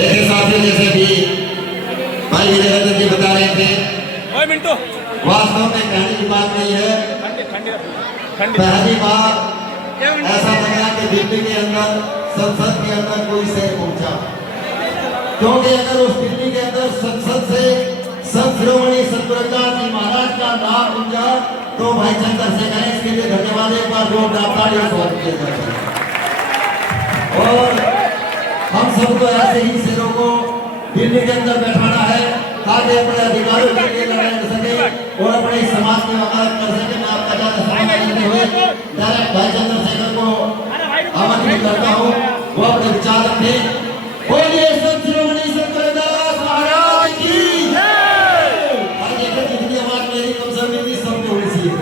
देखिए साथियों, जैसे भी भाई वीरेंद्र जी बता रहे थे, वास्तव में कहने की बात नहीं है। पहली बार ऐसा लगा कि दिल्ली के अंदर, संसद के अंदर कोई शहर पहुंचा, क्योंकि अगर उस दिल्ली के अंदर संसद से संत शिरोमणि सतगुरुदास जी महाराज का नाम गूंजा तो भाई चंद्रशेखर, इसके लिए धन्यवाद, एक बार जोरदार तालियों से स्वागत किया जाता है। और हम सबको ऐसे ही शेरों को दिल्ली के अंदर बैठाना है ताकि अपने अधिकारों के लिए लड़ाई कर सके और अपने समाज की वकालत कर सके। मैं आपका ज्यादा समय लेते हुए डायरेक्ट भाई चंद्रशेखर को आमंत्रित करता हूँ, वो अपने विचार रखें। बोलिए संत शिरोमणि सतगुरुदास महाराज की जय। और देखिए जितनी आवाज मेरी कम से कम सबने होनी चाहिए।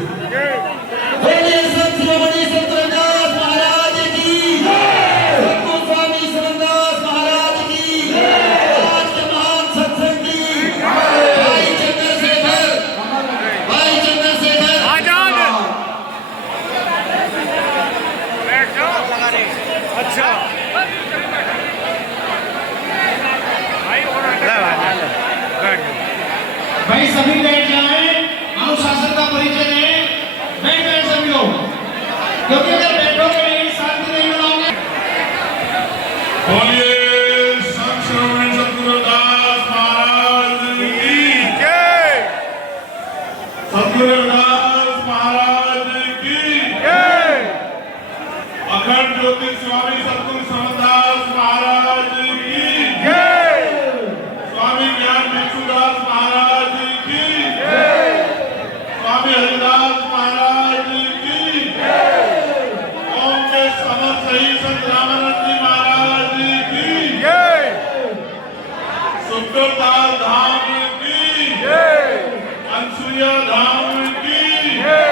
बोलिए संत शिरोमणि सतगुरुदास महाराज की जय। सतगुरु स्वामी शिवदास महाराज की जय। आज के महान सत्संग की भाई चंद्रशेखर, भाई चंद्रशेखर आजाद। अच्छा भाई सभी बैठ जाएं, अनुशासन का परिचय दें। बैठ गए सभी लोग, क्योंकि अगर बैठोगे नहीं, शांति नहीं बनाओगे। बोलिए संत शिरोमणि सतगुरुदास महाराज की जय। सतगुरुदास महाराज की जय। अखंड ज्योति स्वामी सतगुरु समदास महाराज की जय। स्वामी ज्ञान भिक्षुदास महाराज की जय। स्वामी हरिदास महाराज की जय। ओम के समर्थ सही संत रामानंद जी महाराज की जय। सुखदास धाम की जय। अनसुईया धाम की जय।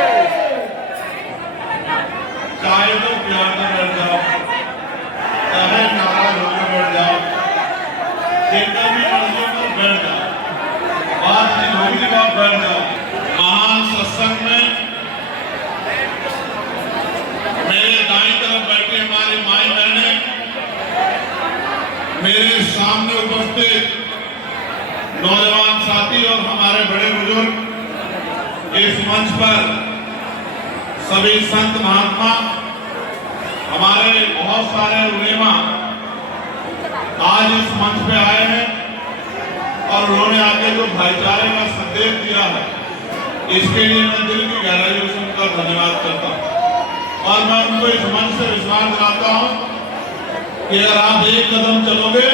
चाहे तो प्यार में बैठ जाओ, चाहे नाराज होकर बैठ जाओ, जितना भी मर्जी पर बैठ जाओ, बात नहीं होगी बात बैठ जाओ। महान सत्संग में मेरे दाईं तरफ बैठे हमारी माई बहनें, मेरे सामने उपस्थित नौजवान साथी और हमारे बड़े बुजुर्ग, इस मंच पर सभी संत महात्मा, हमारे बहुत सारे उलेमा आज इस मंच पे आए हैं और उन्होंने आके जो भाईचारे का संदेश दिया है, इसके लिए मैं दिल की गहराइयों से उनका धन्यवाद करता हूँ। और मैं उनको इस मंच से विश्वास दिलाता हूँ कि अगर आप एक कदम चलोगे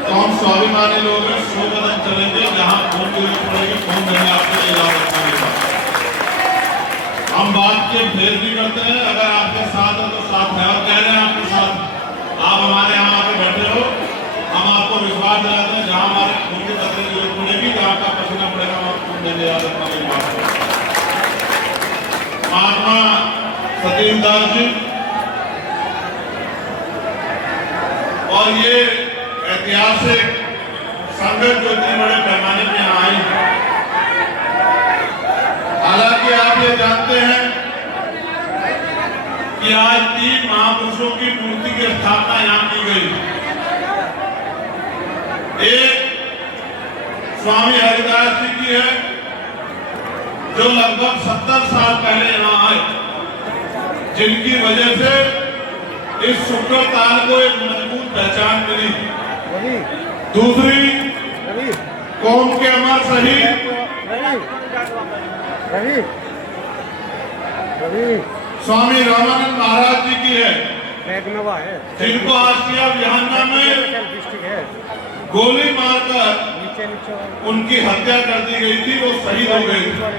तो हम स्वाभिमानी लोग 100 कदम चलेंगे। जहाँ खून की जरूरत पड़ेगी, खून देने आपके लिए याद रखेंगे। हम बात के भेद भी करते हैं, अगर आपके साथ है तो साथ है, और कह रहे हैं आपके साथ, आप हमारे यहाँ आके बैठे हो, हम आपको विश्वास दिलाते हैं जहाँ हमारे खून की कतरे की जरूरत पड़ेगी, जहाँ आपका पसीना पड़ेगा, हम खून देने याद रखेंगे। महात्मा सतीदास जी और ये ऐतिहासिक संगत जो इतने बड़े पैमाने पे यहाँ आई है, हालांकि आप ये जानते हैं कि आज 3 महापुरुषों की मूर्ति की स्थापना यहाँ की गई। एक स्वामी हरिदास जी की है, जो लगभग 70 साल पहले यहाँ आए, जिनकी वजह से इस शुक्र ताल को एक मजबूत पहचान मिली। दूसरी कौम के अमर शहीद स्वामी रामानंद महाराज जी की है, जिनको आसिया विहाना में गोली मारकर उनकी हत्या कर दी गई थी, वो शहीद हो गए थे।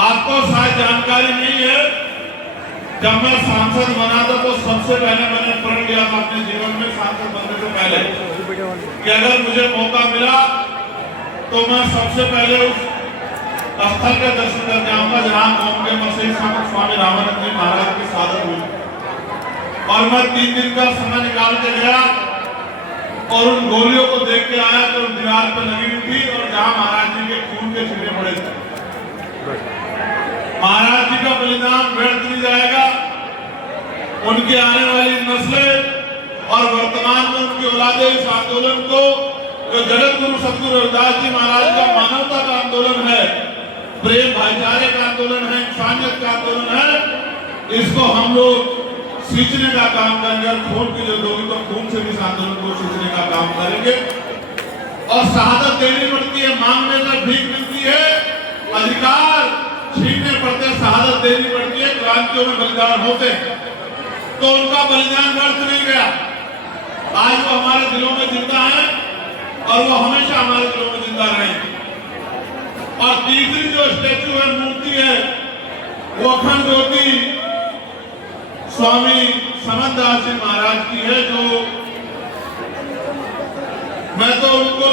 आपको शायद जानकारी नहीं है, जब मैं सांसद बना था तो सबसे पहले मैंने प्रण लिया था अपने जीवन में, सांसद बनने से पहले, कि अगर मुझे मौका मिला तो मैं सबसे पहले उस स्थल के दर्शन करने आऊंगा जहां कौम के मसीह स्वामी रामानंद जी महाराज की साधन हुई। और मैं 3 दिन का समय निकाल के गया और उन गोलियों को देख के आया जो दीवार पर लगी हुई थी और जहां महाराज जी के खून के छींटे पड़े थे। महाराज जी का बलिदान व्यर्थ नहीं जाएगा। उनकी आने वाली नस्लें और वर्तमान में उनकी औलादे इस आंदोलन को, जो जगत गुरु सतगुरु रविदास जी महाराज का मानवता का आंदोलन है, प्रेम भाईचारे का आंदोलन है, इंसानियत का आंदोलन है, इसको हम लोग सींचने का काम करेंगे। और खून की जरूरत होगी तो खून से भी इस आंदोलन को सींचने का काम करेंगे। और शहादत देनी पड़ती है, मांगने में भीख मिलती है, अधिकार छीनने पड़ते हैं, शहादत देनी पड़ती है, क्रांतियों में बलिदान होते हैं, तो उनका बलिदान व्यर्थ नहीं गया। आज वो हमारे दिलों में जिंदा है और वो हमेशा हमारे दिलों में जिंदा रहेंगे। और तीसरी जो स्टैचू है, मूर्ति है, वो अखंड ज्योति स्वामी समंत दास जी महाराज की है, जो मैं तो उनको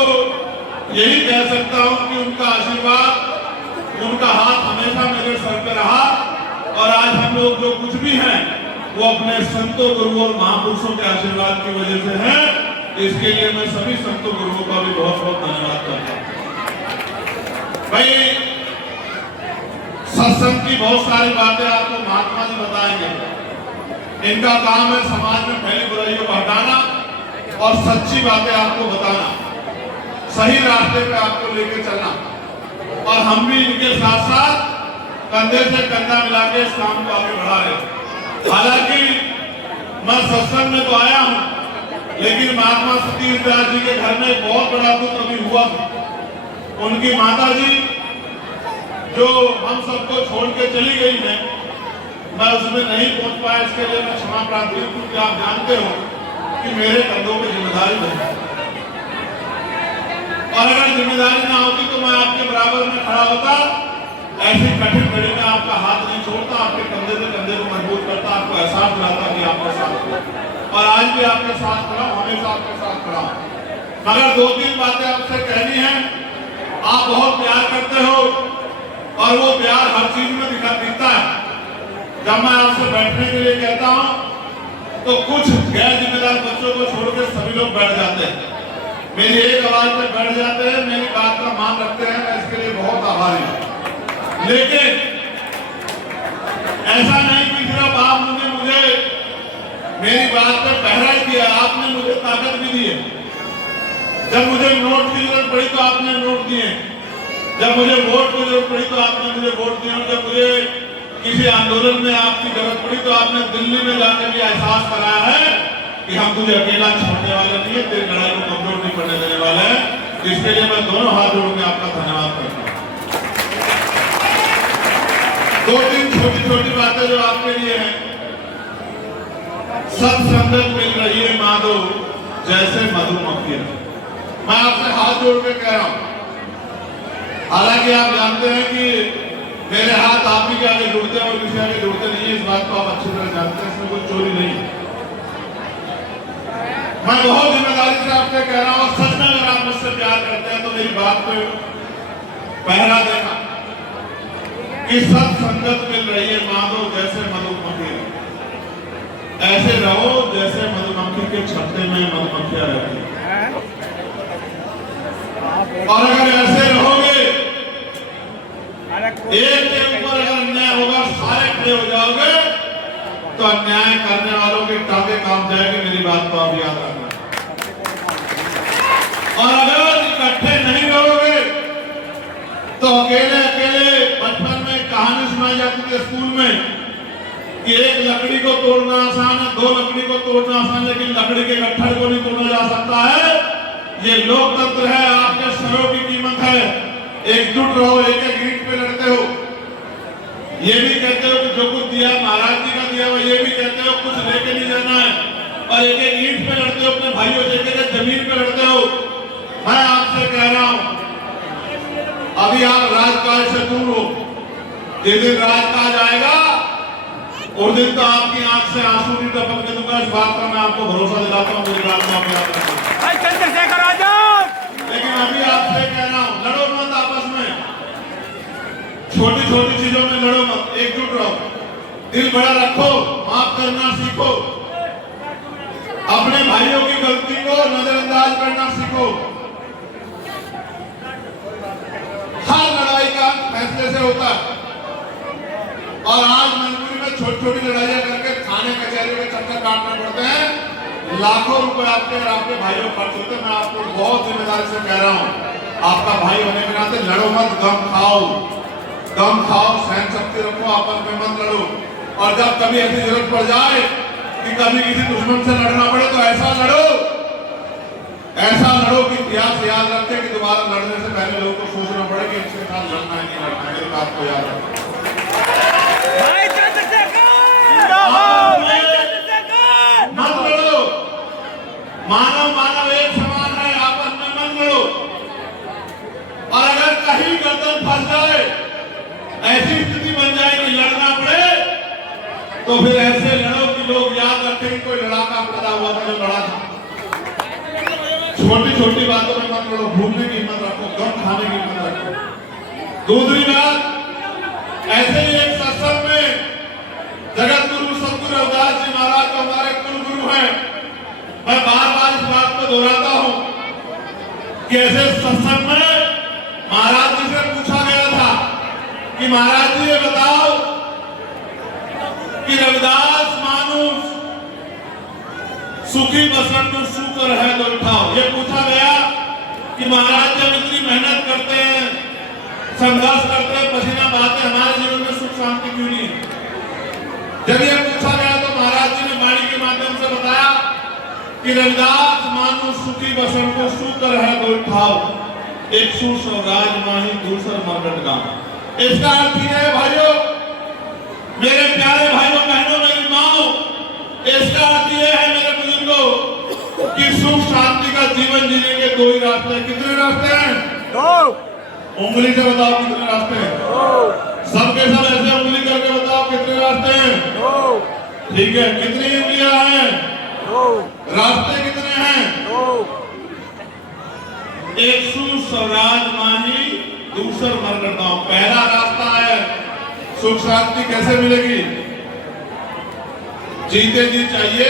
यही कह सकता हूं कि उनका आशीर्वाद, उनका हाथ हमेशा मेरे सर पे रहा। और आज हम लोग जो कुछ भी हैं वो अपने संतों, गुरुओं और महापुरुषों के आशीर्वाद की वजह से है। इसके लिए मैं सभी संतों गुरुओं का भी बहुत बहुत धन्यवाद करता हूं। भाई, सत्संग की बहुत सारी बातें आपको महात्मा जी बताएंगे। इनका काम है समाज में फैली बुराइयों को हटाना और सच्ची बातें आपको बताना, सही रास्ते पे आपको लेके चलना। और हम भी इनके साथ साथ कंधे से कंधा मिला के इस काम को आगे बढ़ा रहे। हालांकि मैं सत्संग में तो आया हूं, लेकिन महात्मा सतीश दास जी के घर में एक बहुत बड़ा दुख अभी हुआ। उनकी माता जी जो हम सबको छोड़ के चली गई है, मैं उसमें नहीं पहुंच पाया, इसके लिए मैं क्षमा प्रार्थी हूं, क्योंकि आप जानते हो कि मेरे कंधों पे जिम्मेदारी नहीं। और अगर जिम्मेदारी ना होती तो मैं आपके बराबर में खड़ा होता, ऐसी कठिन घड़ी में आपका हाथ नहीं छोड़ता, आपके कंधे से कंधे को मजबूत करता, आपको एहसास दिलाता कि आपके साथ। और आज भी आपके साथ खड़ा हूं, हमेशा आपके साथ खड़ा हूं। मगर दो तीन बातें आपसे कहनी है। आप बहुत प्यार करते हो और वो प्यार हर चीज में दिखता है। जब मैं आपसे बैठने के लिए कहता हूं तो कुछ गैर जिम्मेदार बच्चों को छोड़कर सभी लोग बैठ जाते हैं, मेरी एक आवाज पे बैठ जाते हैं, मेरी बात का मान रखते हैं। मैं इसके लिए बहुत आभारी हूं। लेकिन ऐसा नहीं कि सिर्फ आपने मुझे मेरी बात पे पहरा किया, आपने मुझे ताकत भी दी है। जब मुझे नोट की जरूरत पड़ी तो आपने नोट दिए, जब मुझे वोट की जरूरत पड़ी तो आपने मुझे वोट दिए, जब मुझे किसी आंदोलन में आपकी जरूरत पड़ी तो आपने दिल्ली में जाकर भी एहसास कराया है कि हम तुझे अकेला छोड़ने वाले नहीं है, तेरी लड़ाई को कमजोर नहीं पड़ने देने वाले हैं। जिसके लिए मैं दोनों हाथ जोड़ के आपका धन्यवाद करता हूँ। दो तीन छोटी छोटी बातें जो आपके लिए हैं। सत्संगत मिल रही है माधो जैसे मधुमक्खी। मैं आपसे हाथ जोड़ के कह रहा हूं, हालांकि आप जानते हैं कि मेरे हाथ आप ही के आगे जुड़ते हैं और किसी आगे जुड़ते नहीं है, इस बात को आप अच्छी तरह जानते हैं, इसमें कोई चोरी नहीं है। मैं बहुत जिम्मेदारी से आपसे कह रहा हूं, सच में अगर आप मुझसे प्यार करते हैं तो मेरी बात पे पहरा देना कि सत्संगत मिल रही है माधो जैसे मधुमक्खी। ऐसे रहो जैसे मधुमक्खी के छत्ते में मधुमक्खियां रहती हैं। और अगर ऐसे रहोगे, एक के ऊपर अगर अन्याय होगा सारे खड़े हो जाओगे, तो अन्याय करने वालों के टांगे काम जाएंगे। मेरी बात को आप याद रखना। और अगर इकट्ठे नहीं रहोगे तो अकेले अकेले, बचपन में कहानी सुनाई जाती थी स्कूल में कि एक लकड़ी को तोड़ना आसान है, दो लकड़ी को तोड़ना आसान, लेकिन लकड़ी के गट्ठर को नहीं तोड़ा जा सकता है। ये लोकतंत्र है, आपके सरों की कीमत है। एकजुट रहो, एक एक ईंट पे लड़ते हो। ये भी कहते हो कि जो कुछ दिया महाराज जी का दिया हुआ, ये भी कहते हो कुछ लेके नहीं जाना है, और एक एक ईंट पे लड़ते हो, अपने भाइयों से जमीन पे लड़ते हो। मैं आपसे कह रहा हूं, अभी आप राजकाज से दूर हो। जिस दिन राजकाज आएगा उस दिन तो आपकी आंख से आंसू नहीं टपकने दूंगा। इस बात का मैं आपको भरोसा दिलाता हूँ। मेरी बात को आप याद रखना। चंद्रशेखर आजाद। लेकिन अभी आपसे कह रहा हूं, लड़ो मत आपस में, छोटी छोटी चीजों में लड़ो मत, एकजुट रहो, दिल बड़ा रखो, माफ करना सीखो, अपने भाइयों की गलती को नजरअंदाज करना सीखो। हर लड़ाई का फैसले से होता है, और आज मजबूरी में छोटी छोटी लड़ाइयां करके थाने कचहरी में चक्कर काटना पड़ते हैं। लाखों रुपए आपके और आपके भाइयों खर्च होते हैं। मैं आपको बहुत जिम्मेदारी से कह रहा हूँ, आपका भाई होने के नाते लड़ो मत, गम खाओ, सहन शक्ति रखो, आपस में मत लड़ो। और जब कभी ऐसी जरूरत पड़ जाए कि कभी किसी दुश्मन से लड़ना पड़े तो ऐसा लड़ो कि इतिहास याद रखे कि दोबारा लड़ने से पहले लोगों को सोचना पड़े कि इनके साथ लड़ना है नहीं लड़ना है। मेरी बात को याद रखो। मत लड़ो, मानव एक समान है, आपस में मत लड़ो। और अगर कहीं गर्दन फंस जाए, ऐसी स्थिति बन जाए कि लड़ना पड़े, तो फिर ऐसे लड़ो कि लोग याद रखें कि कोई लड़ाका पैदा हुआ था जो लड़ा था। छोटी छोटी बातों में मत लड़ो, भूलने की हिम्मत रखो, गम खाने की हिम्मत रखो। दूसरी बात, ऐसे ही एक सत्संग में जगत गुरु सतगुरु रविदास जी महाराज तो हमारे कुल गुरु हैं। मैं बार बार इस बात को दोहराता हूं कि ऐसे सत्संग में महाराज जी से पूछा गया था कि महाराज जी ये बताओ कि रविदास मानुष सुखी बसंत सुकर है तो उठाओ। ये पूछा गया कि महाराज जब इतनी मेहनत करते हैं, संघर्ष करते हैं, पसीना बहाते, हमारे जीवन में सुख शांति क्यों नहीं है? जब ये पूछा गया तो महाराज जी ने वाणी के माध्यम से बताया कि रविदास मानुष सुखी बसंत को सुकर है तो उठाओ, एक सु स्वराज माही दूसर मरगट गाँव। इसका अर्थ यह है भाइयों, मेरे प्यारे भाइयों बहनों, मेरी माओ, इसका अर्थ यह है मेरे बुजुर्गों कि सुख शांति का जीवन जीने के दो ही रास्ते हैं। कितने रास्ते हैं? दो। उंगली से बताओ कितने रास्ते हैं? दो। सबके सब ऐसे उंगली करके बताओ कितने रास्ते हैं? दो। ठीक है, कितनी उंगलियां हैं? दो। रास्ते कितने हैं? दो। एक सु स्वराज माही दूसर मरगट गाँव। पहला रास्ता है सुख शांति कैसे मिलेगी? जीते जी चाहिए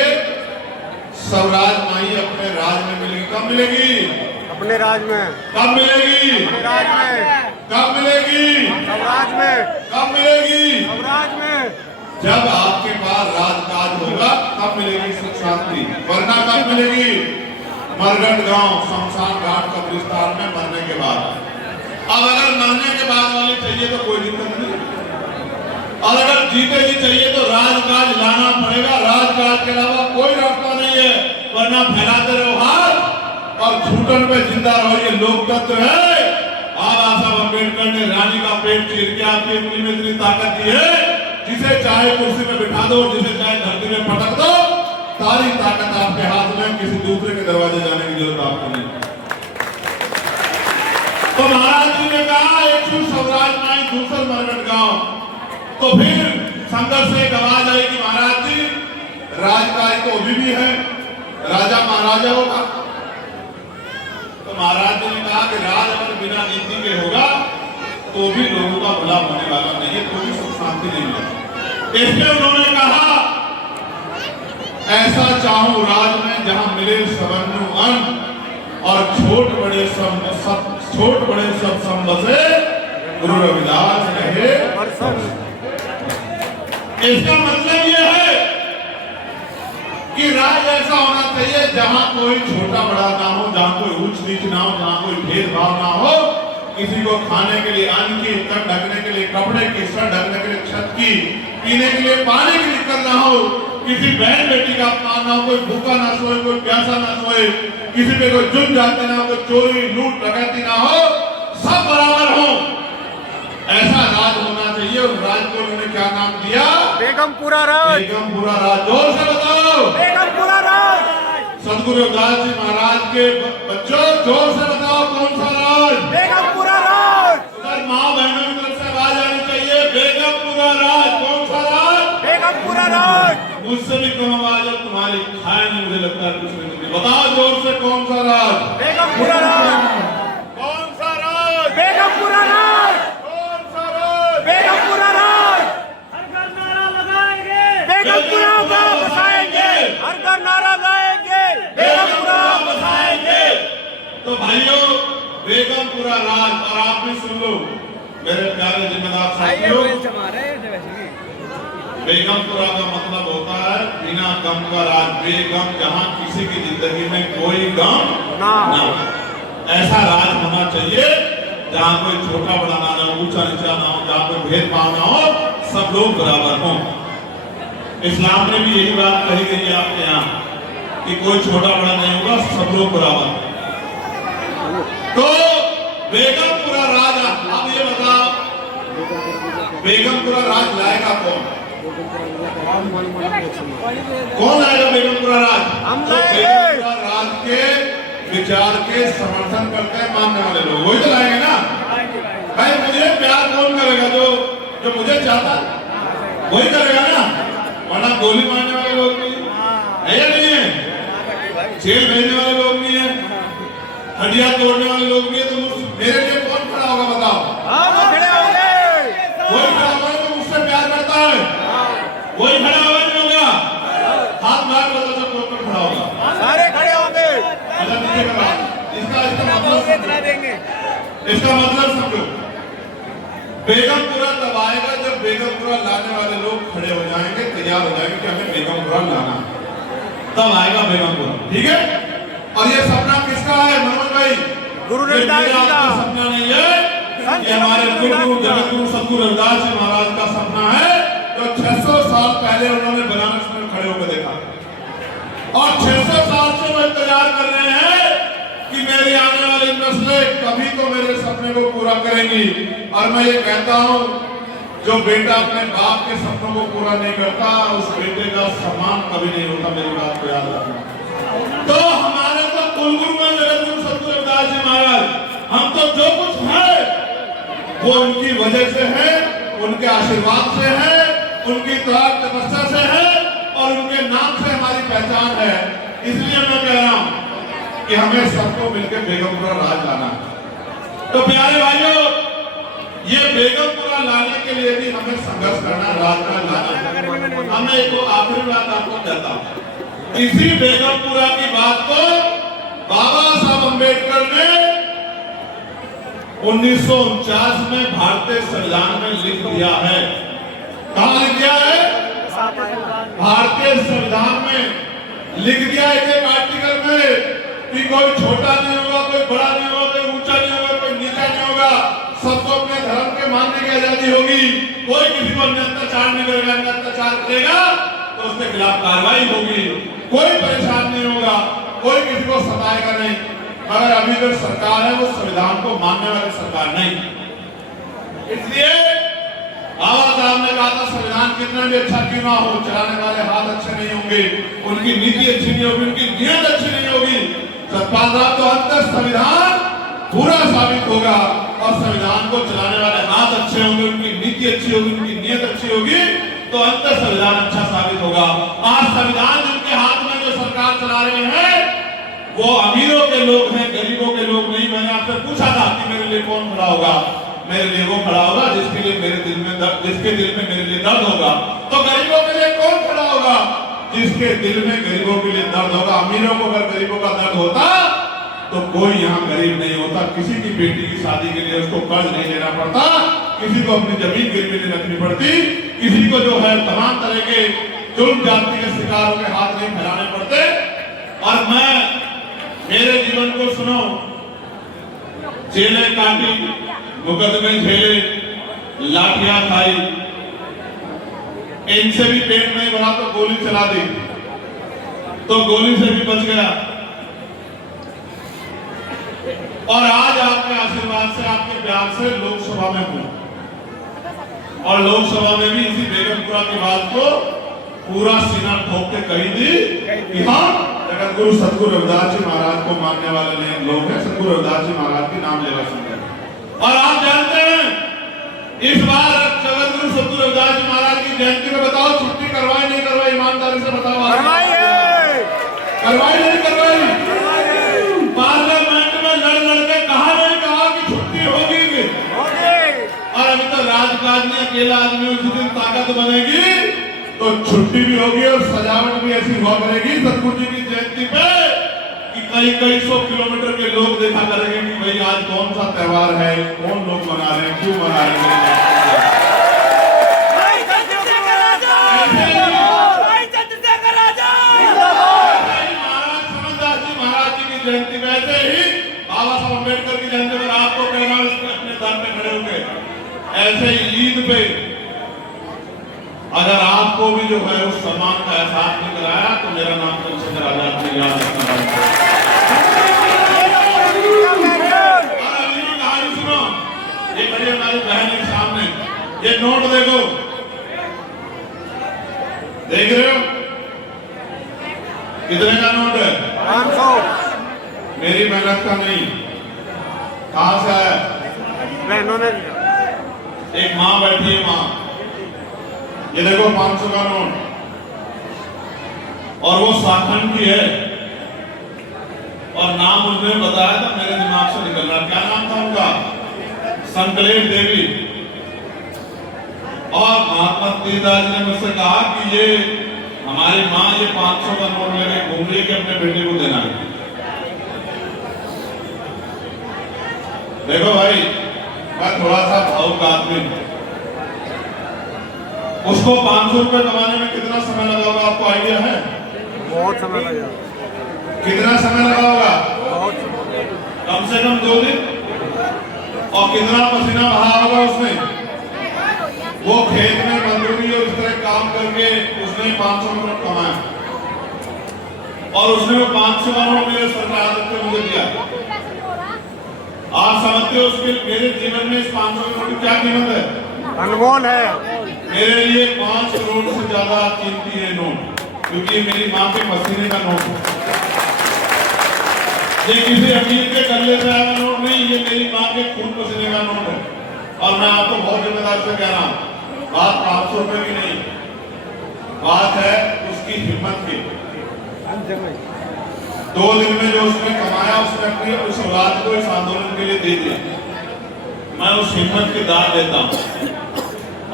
स्वराज माही अपने राज में मिलेगी। कब मिलेगी? अपने राज में। कब मिलेगी? अपने राज में। कब मिलेगी? स्वराज में। कब मिलेगी? स्वराज में। जब आपके पास राजकाज होगा तब मिलेगी सुख शांति, वरना कब मिलेगी? मरगट गांव, शमशान घाट, कब्रिस्तान में मरने के बाद। अब अगर मरने के बाद वाली चाहिए तो कोई दिक्कत नहीं, और अगर जीते जी चाहिए तो राजकाज लाना पड़ेगा। राजकाज के अलावा कोई रास्ता नहीं है, वरना फैलाते रहो हाथ और घुटन पे जिंदा रहो। ये लोकतंत्र है। बाबा साहब अम्बेडकर ने रानी का पेट चीर के आपकी उंगली में इतनी ताकत दी है, जिसे चाहे कुर्सी में बिठा दो, जिसे चाहे धरती में पटक दो, सारी ताकत आपके हाथ में, किसी दूसरे के दरवाजे जाने की जरूरत आपको नहीं। तो महाराज जी ने कहा एक सु स्वराज माही दूसर मरगट गाँव। तो फिर संघर्ष से एक आवाज आई कि महाराज जी राजकाज तो अभी भी है, राजा महाराजा होगा। तो महाराज जी ने कहा कि राज अगर बिना नीति के होगा तो भी लोगों का भला होने वाला नहीं है, कोई सुख शांति नहीं मिलेगी। इसलिए उन्होंने कहा ऐसा चाहूं राज में जहां मिले सवर्ण अन्न और छोट बड़े सब संबसे गुरु रविदास रहे। इसका मतलब यह है कि राज ऐसा होना चाहिए जहां कोई छोटा बड़ा ना हो, जहां कोई ऊंच नीच ना हो, जहां कोई भेदभाव ना हो, किसी को खाने के लिए अन्न की, तन ढकने के लिए कपड़े की, सर ढकने के लिए छत की, पीने के लिए पानी की दिक्कत ना हो, किसी बहन बेटी का अपमान ना हो, कोई भूखा ना सोए, कोई प्यासा ना सोए, किसी पे कोई जुर्म जाते ना हो, कोई चोरी लूट डकैती ना हो, सब बराबर हो, ऐसा राज होना चाहिए। और राज को उन्होंने क्या नाम दिया? बेगमपुरा राज। बेगमपुरा राज। जोर से बताओ। बेगमपुरा राज। सतगुरु रविदास जी महाराज के बच्चों जोर से बताओ कौन सा राज? बेगमपुरा राज। उधर माँ बहनों की तरफ से आवाज आनी चाहिए, बेगमपुरा राज। कौन सा राज? बेगमपुरा राज। मुझसे भी कम आवाज है तुम्हारी, खाए नहीं मुझे लगता है कुछ नहीं। बताओ जोर से कौन सा राज? बेगमपुरा राज। कौन सा राज? बेगमपुरा राज। कौन सा राज? बेगमपुरा राज। हर घर नारा लगाएंगे, बेगमपुरा को बसाएंगे। हर घर नारा लगाएंगे, बेगमपुरा बसाएंगे। तो भाइयों बेगमपुरा राज। और आप भी सुन लो मेरे प्यारे जिम्मेदार साथियों, बेगमपुरा का मतलब होता है बिना गम का राज, बेगम, जहां किसी की जिंदगी में कोई गम ना हो। ऐसा राज होना चाहिए जहां कोई छोटा बड़ा ना हो, ऊंचा नीचा ना हो, जहां कोई भेदभाव ना हो, सब लोग बराबर हों। इस्लाम में भी यही बात कही गई है आपके यहाँ कि कोई छोटा बड़ा नहीं होगा, सब लोग बराबर। तो बेगमपुरा राज, अब ये बताओ बेगमपुरा राज लाएगा कौन? कौन आएगा बेगमपुरा राज? हम तो बेगमपुरा राज के विचार के समर्थन करते हैं मानने वाले लोग, वही तो लाएंगे ना। भाई मुझे प्यार कौन करेगा? जो मुझे चाहता वही करेगा ना, वरना गोली मारने वाले लोग नहीं है या नहीं है, जेल भेजने वाले लोग नहीं है, हड्डियां तोड़ने वाले लोग नहीं है। तो मेरे लिए कौन खड़ा होगा बताओ? खड़े होंगे। वही खड़ा होगा जो मुझसे प्यार करता है, वही खड़ा होगा नहीं होगा? हाथ मार बता सब कौन खड़ा होगा? सारे खड़े होंगे। अच्छा नीचे का इसका मतलब समझो। बेगमपुरा तब आएगा जब बेगमपुरा लाने वाले लोग खड़े हो जाएंगे, तैयार हो जाएंगे कि हमें बेगमपुरा लाना, तब आएगा बेगमपुरा। ठीक है? और ये सपना किसका है मनोज भाई? गुरु रविदास जी का सपना नहीं है, ये हमारे गुरु जगत गुरु सतगुरु रविदास जी महाराज का सपना है, जो 600 साल पहले उन्होंने बनारस में खड़े होकर देखा। और 600 साल से वो इंतजार कर रहे हैं कि मेरी आने वाली नस्लें कभी तो मेरे सपने को पूरा करेंगी। और मैं ये कहता हूँ, जो बेटा अपने बाप के सपनों को पूरा नहीं करता, उस बेटे का सम्मान कभी नहीं होता। मेरी बात को याद रखना। तो हमारे तो कुलगुरु में जगत गुरु सतगुरु रविदास जी महाराज, हम तो जो कुछ है वो उनकी वजह से है, उनके आशीर्वाद से है, उनकी त्याग तपस्या से है और उनके नाम से हमारी पहचान है। इसलिए मैं कह रहा हूं कि हमें सबको मिलकर बेगमपुरा राज लाना है। तो प्यारे भाइयों, ये बेगमपुरा लाने के लिए भी हमें संघर्ष करना, राज का लाना। हमें एक आखिरी बात आपको कहता हूं, इसी बेगमपुरा की बात को बाबा साहब अम्बेडकर ने 1949 में भारतीय संविधान में लिख दिया है। कहां लिख दिया है? भारतीय संविधान में लिख दिया है एक आर्टिकल में कि कोई छोटा नहीं होगा, कोई बड़ा नहीं होगा, कोई ऊंचा नहीं होगा, कोई नीचा नहीं होगा, सबको अपने धर्म के मानने की आजादी होगी। कोई किसी को अत्याचार नहीं करेगा, अत्याचार करेगा तो उसके खिलाफ कार्रवाई होगी। कोई परेशान नहीं होगा, कोई किसी को सताएगा नहीं। मगर अभी जो सरकार है वो संविधान को मानने वाली सरकार नहीं। इसलिए बाबा साहब ने कहा था संविधान कितना भी अच्छा क्यों ना हो, चलाने वाले हाथ अच्छे नहीं होंगे, उनकी नीति अच्छी नहीं होगी, उनकी नीयत अच्छी नहीं होगी। सतपाल साहब तो अंतर संविधान पूरा साबित होगा और संविधान को चलाने वाले हाथ अच्छे होंगे, उनकी नीति अच्छी होगी, उनकी नीयत अच्छी होगी, तो अंतर संविधान अच्छा साबित होगा। आज संविधान जिनके हाथ में जो सरकार चला रहे हैं वो अमीरों के लोग हैं, गरीबों के लोग नहीं। मैंने आपसे पूछा था कि मेरे लिए कौन खड़ा होगा? मेरे लिए वो खड़ा होगा जिसके लिए मेरे दिल में दर्द, जिसके दिल में मेरे लिए दर्द होगा। तो गरीबों के लिए कौन खड़ा होगा? जिसके दिल में गरीबों के लिए दर्द होगा। अमीरों को अगर गरीबों का दर्द होता तो कोई यहाँ गरीब नहीं होता। किसी की बेटी की शादी के लिए उसको कर्ज नहीं लेना पड़ता, किसी को अपनी जमीन गिरवी नहीं रखनी पड़ती, किसी को जो है तमाम तरह के जुल्म जाति के शिकारों के हाथ नहीं फैलाने पड़ते। और मैं मेरे जीवन को सुनो, जेलें काटी, मुकदमे झेले, लाठियां खाई, इनसे भी पेट नहीं भरा तो गोली चला दी, तो गोली से भी बच गया। और आज आपके आशीर्वाद से, आपके प्यार से लोकसभा में हूं और लोकसभा में भी इसी बेगमपुरा की बात को पूरा सीना ठोक के कही थी कि हाँ, जगत गुरु सतगुरु रविदास जी महाराज को मानने वाले लोग हैं, सतगुरु रविदास जी महाराज के नाम लेना सुनते हैं। और आप जानते हैं इस बार जगत गुरु सतगुरु रविदास जी महाराज की जयंती में बताओ छुट्टी करवाई नहीं करवाई? ईमानदारी से बताओ। करवाई नहीं करवाई? पार्लियामेंट में लड़ लड़के कहा नहीं कहा कि छुट्टी होगी? और अभी तो राजकाज में अकेला आदमी उस दिन ताकत बनेगी तो छुट्टी भी होगी और सजावट भी ऐसी हुआ करेगी सतगुरु जी की जयंती पे कि कई 100 किलोमीटर के लोग देखा करेंगे कि भाई आज कौन सा त्योहार है, कौन लोग मना रहे हैं, क्यों मना रहे हैं। अम्बेडकर की जयंती पर आपको कह रहा हूं इसमें अपने दर पे खड़े होंगे। ऐसे ही ईद पे अगर आपको भी जो है उस सम्मान का एहसास नहीं कराया तो मेरा नाम चंद्रशेखर आजाद नहीं याद रखना। कहानी सुनो, ये बड़ी हमारी बहन के सामने ये नोट देखो, देख रहे हो कितने का नोट है? 500। मेरी मेहनत का नहीं, कहां से आया? बहनों ने एक माँ बैठी है, माँ, ये देखो 500 का नोट, और वो साखंड की है, और नाम उसने बताया था, मेरे दिमाग से निकल रहा, क्या नाम था उनका? संकलेश देवी। और महात्मा तीरदास जी ने मुझसे कहा कि ये हमारी माँ ये 500 का नोट लेके घूम रही है कि अपने बेटे को देना है। देखो भाई, मैं थोड़ा सा भावुक आदमी, उसको 500 रुपए कमाने में कितना समय लगा होगा आपको आइडिया है? बहुत समय लगा। कितना समय लगा होगा? बहुत समय। कम से कम 2 दिन। और कितना पसीना बहा होगा उसने? वो खेत में मजदूरी और इस तरह काम करके उसने 500 नोट कमाया, और उसने वो 500 का नोट मेरे सरकार पे मुझे दिया। आप समझते हो उसके मेरे जीवन में इस 500 नोट की क्या कीमत है? अनमोल है। मेरे लिए 5 करोड़ से ज्यादा कीमती है नोट, क्योंकि ये मेरी माँ के पसीने का नोट है। ये किसी अमीर के गले से आया नोट नहीं, ये मेरी माँ के खून पसीने का नोट है। और मैं आपको बहुत जिम्मेदारी से कह रहा हूँ, बात 500 रुपए की नहीं, बात है उसकी हिम्मत की। 2 दिन में जो उसने कमाया उसने अपनी उस औलाद को इस आंदोलन के लिए दे दिया। मैं उस हिम्मत की दाद देता हूँ,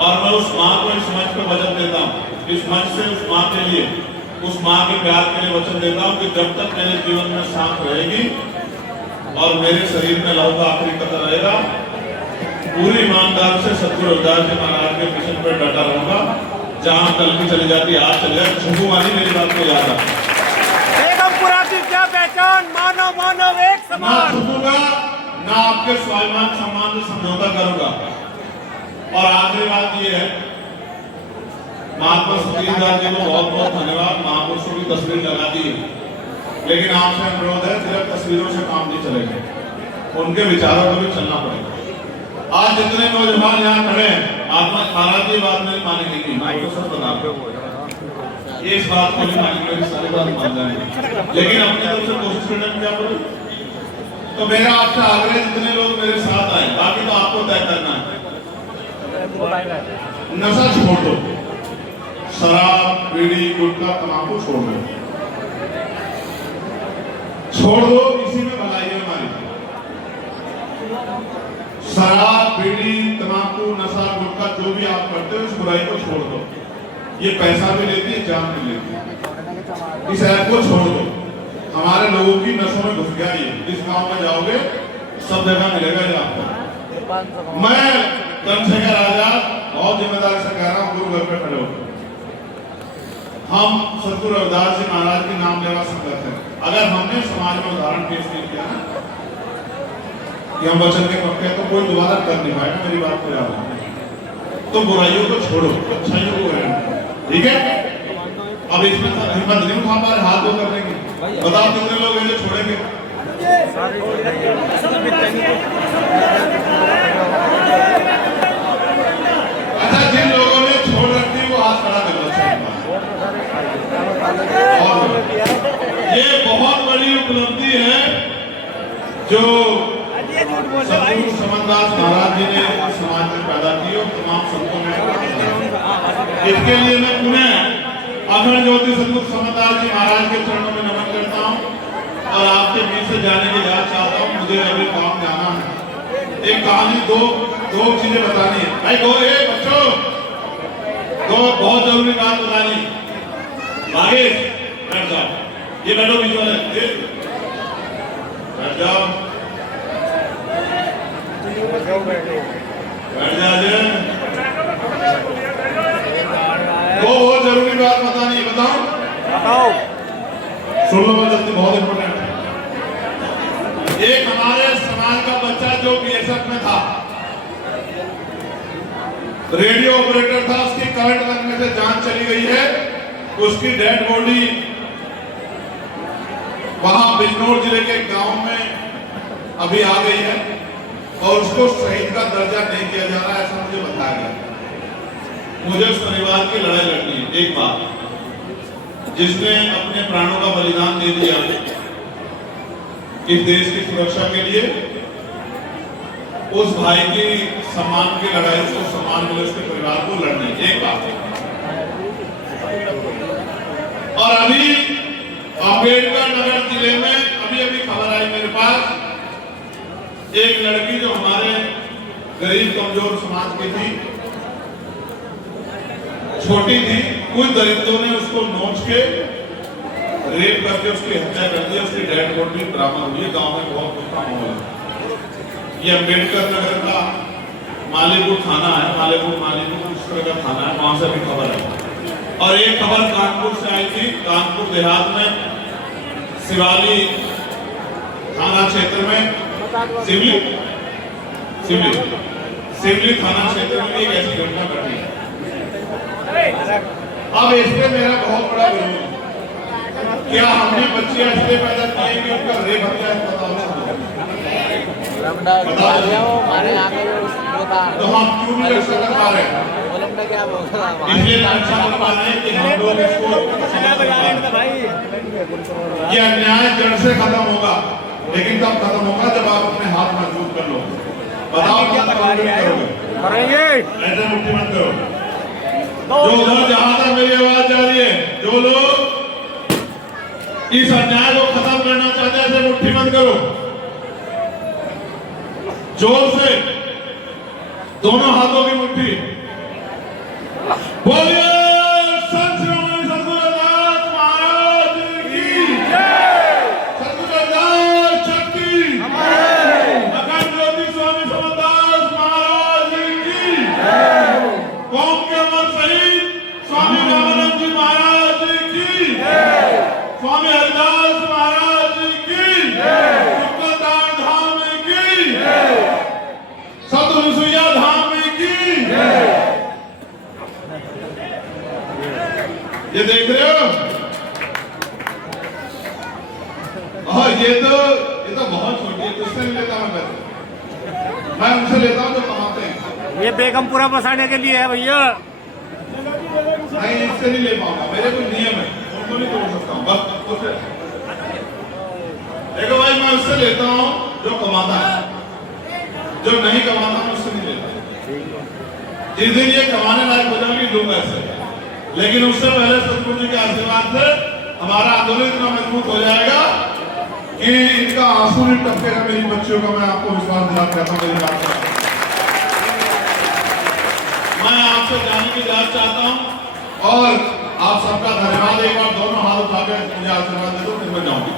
और मैं उस माँ को इस मंच पे वचन देता हूँ, इस मंच से उस माँ के लिए, उस माँ के प्यार के लिए वचन देता हूँ कि जब तक मेरे जीवन में सांस रहेगी और मेरे शरीर में लहू का आखिरी कतरा रहेगा, पूरी ईमानदारी से सतगुरु रविदास जी महाराज के मिशन पर डटा रहूंगा। जहां कल की चली जाती आज चले जाए, झुकूंगा नहीं, मेरी बात को याद रखना। बेगमपुरा की क्या पहचान? मानव मानव एक ना समान। झुकूंगा, ना आपके स्वाभिमान सम्मान से समझौता करूंगा। और आखिरी बात ये है, महात्मा सतीदास जी को बहुत बहुत धन्यवाद, महापुरुषों की तस्वीर लगा दी है, लेकिन आपसे अनुरोध है, सिर्फ तस्वीरों से काम नहीं चलेगा, उनके विचारों पर भी चलना पड़ेगा। आज जितने नौजवान यहाँ खड़े हैं, आत्मा महाराज जी बात में मानेंगे नहीं, मैं तो सब बता रहा हूँ, ये इस बात को नहीं मानेंगे, सारी बात मान जाएंगे, लेकिन अपनी तरफ से कोशिश करने में क्या करूँ? तो मेरा आपसे आग्रह, जितने लोग मेरे साथ आए, बाकी तो आपको तय करना है, नशा छोड़ दो, शराब बीड़ी गुटखा तंबाकू छोड़ दो, छोड़ दो, इसी में भलाई है हमारी। शराब बीड़ी तंबाकू नशा गुटखा जो भी आप करते हो, इस बुराई को छोड़ दो। ये पैसा भी लेती है, जान भी लेती है, इस ऐप को छोड़ दो। हमारे लोगों की नसों में घुस गया ये, इस गांव में जाओगे सब जगह मिलेगा ये आपको। मैं चंद्रशेखर आजाद बहुत जिम्मेदारी से कह रहा हूँ, गुरु घर पे खड़े होकर हम सतगुरु रविदास जी महाराज के नाम लेवा संगत है। अगर हमने समाज में उदाहरण पेश नहीं किया ना कि हम वचन के पक्के हैं, तो कोई दोबारा कर नहीं पाएगा, मेरी बात को याद रखना। तो बुराइयों को छोड़ो, अच्छाइयों को रहना, ठीक है? अब इसमें हिम्मत नहीं उठा पा रहे हाथ दो करने की, बताओ कितने लोग हैं जो छोड़ेंगे? अच्छा, जिन लोगों ने छोड़ रखी वो हाथ खड़ा कर लो। ये बहुत बड़ी उपलब्धि है जो सतगुरु समनदास महाराज जी ने समाज में पैदा की और तमाम संतों में। इसके लिए मैं पुनः अखंड ज्योति सतगुरु समनदास जी महाराज के चरणों में नमन करता हूँ और आपके बीच से जाने की याद चाहता हूँ। मुझे अभी काम जाना है। एक कहानी दो चीजें बतानी है भाई। बच्चों, दो बहुत जरूरी बात बतानी। आगे बैठ जाओ, ये बैठो बीच वाले, बैठ जाओ, बैठ जाओ। बहुत जरूरी बात बतानी है, बताओ। सुन लो जल्दी, बहुत इंपॉर्टेंट है। एक हमारे समाज जवान का बच्चा जो बीएसएफ में था, रेडियो ऑपरेटर था, उसकी करंट लगने से जान चली गई है। उसकी डेड बॉडी वहां बिजनौर जिले के गांव में अभी आ गई है और उसको शहीद का दर्जा नहीं दिया जा रहा है, ऐसा मुझे बताया गया। मुझे उस परिवार की लड़ाई लड़नी है। एक बात, जिसने अपने प्राणों का बलिदान दे दिया इस देश की सुरक्षा के लिए, उस भाई की सम्मान की लड़ाई, उसको सम्मान मिले, उसके परिवार को लड़ने, एक बात है। और अभी अम्बेडकर नगर जिले में अभी खबर आई मेरे पास, एक लड़की जो हमारे गरीब कमजोर समाज की थी, छोटी थी, कुछ दरिंदों ने उसको नोच के रेप करके उसकी हत्या कर दी। उसकी डेड बॉडी बरामद हुई। गांव में बहुत दुख का माहौल है। ये अम्बेडकर नगर का मालीपुर थाना है, मालीपुर इस तरह का थाना है, वहां से भी खबर है। और एक खबर कानपुर से आई थी, कानपुर देहात में शिवाली थाना क्षेत्र में, सिवली थाना क्षेत्र में एक ऐसी घटना घटी है। अब इसमें मेरा बहुत बड़ा विरोध है। क्या हमने बच्चे ऐसे पैदा किए कि उनका रेप हत्या तो हम क्यों नहीं रक्षा कर पा रहे? इसलिए रक्षा कर पा रहे हैं कि हम लोग इसको, ये अन्याय जड़ से खत्म होगा। लेकिन कब खत्म होगा? जब आप अपने हाथ मजबूत कर लो। बताओ क्या करेंगे? ऐसे मुट्ठी मत करो। जो उधर जहां तक मेरी आवाज जा रही है, जो लोग इस अन्याय को खत्म करना चाहते हैं, ऐसे मुट्ठी मत करो। जोर से दोनों हाथों की मुट्ठी बोलिए। संत श्री सद्गुरु रविदास महाराज की जय। सद्गुरु रविदास शक्ति अखंड ज्योति स्वामी समदास महाराज की जय। कौम के अमर शहीद स्वामी रामानंद जी महाराज की जय। स्वामी हरिदास महाराज की जय। शुक्लदान धाम की जय। सतगुरुसुइया धाम की जय। ये देख रहे हो? और ये तो बहुत छोटी है, तुझसे नहीं लेता मैं पैसे, मैं उनसे लेता हूँ जो कमाते हैं। ये बेगमपुरा बसाने के लिए है भैया। नहीं, इससे नहीं ले पाऊंगा, मेरे कुछ नियम है, उनको नहीं तोड़ सकता हूँ। बस उससे देखो भाई, मैं उससे लेता हूँ जो कमाता है, जो नहीं कमाता मैं उससे नहीं लेता। जिस दिन ये कमाने लायक हो जाएंगे दूंगा ऐसे, लेकिन उससे पहले सतगुरु जी के आशीर्वाद से हमारा आंदोलन इतना मजबूत हो जाएगा कि इनका आंसू नहीं टपकेगा मेरी बच्चियों का। मैं आपको विश्वास दिला चाहता हूँ। मेरी बात का मैं आपसे जाने की इजाजत चाहता हूँ और आप सबका धन्यवाद। एक बार दोनों हाथ उठाकर मुझे आशीर्वाद दे दो, फिर मैं जाऊंगी।